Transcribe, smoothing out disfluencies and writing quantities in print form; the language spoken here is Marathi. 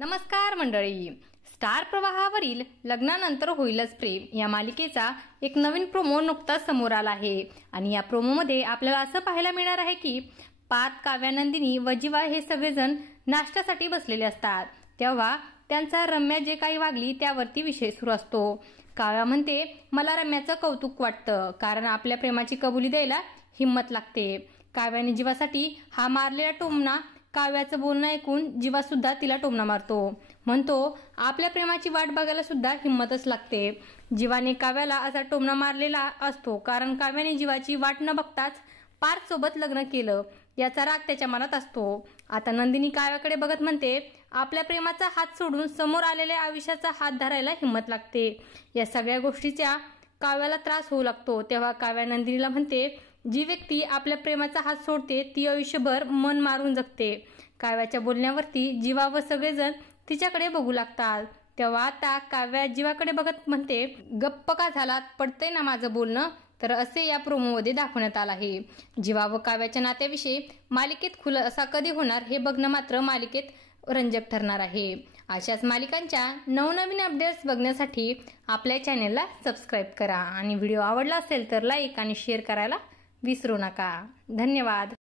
नमस्कार मंडळी, स्टार प्रवाहावरील लग्नानंतर होईलच प्रेम या मालिकेचा एक नवीन प्रोमो नुकताच समोर आला आहे आणि या प्रोमोमध्ये आपल्याला असं पाहायला मिळणार आहे की पात, काव्या, नंदिनी व जीवा हे सगळेजण नाश्त्यासाठी बसलेले असतात। तेव्हा त्यांचा रम्या जे काही वागली त्यावरती विषय सुरू असतो। काव्या म्हणते, मला रम्याचं कौतुक वाटतं कारण आपल्या प्रेमाची कबुली द्यायला हिम्मत लागते। काव्याने जीवासाठी हा मारलेला टोमणा काव्याचं बोलणं ऐकून जीवा सुद्धा तिला टोमणा मारतो, म्हणतो आपल्या प्रेमाची वाट बघायला सुद्धा हिम्मतच लागते। जीवाने काव्याला असा टोमणा मारलेला असतो कारण काव्याने जीवाची वाट न बघताच पार्थ सोबत लग्न केलं याचा राग त्याच्या मनात असतो। आता नंदिनी काव्याकडे बघत म्हणते, आपल्या प्रेमाचा हात सोडून समोर आलेल्या आयुष्याचा हात धरायला हिम्मत लागते। या सगळ्या गोष्टीचा काव्याला त्रास होऊ लागतो। तेव्हा काव्या नंदिनीला म्हणते, जी व्यक्ती आपल्या प्रेमाचा हात सोडते ती आयुष्यभर मन मारून जगते। काव्याच्या बोलण्यावरती जीवा व सगळेजण तिच्याकडे बघू लागतात। तेव्हा आता काव्या जीवाकडे बघत म्हणते, गप्प का झालात, पडतंय ना माझं बोलणं। तर असे या प्रोमोमध्ये दाखवण्यात आलं आहे। जीवा व काव्याच्या नात्याविषयी मालिकेत खुलासा कधी होणार हे बघणं मात्र मालिकेत रंजक ठरणार आहे। अशाच मालिकांच्या नवनवीन अपडेट्स बघण्यासाठी आपल्या चॅनेलला सबस्क्राईब करा आणि व्हिडिओ आवडला असेल तर लाईक आणि शेअर करायला विसरू नका। धन्यवाद।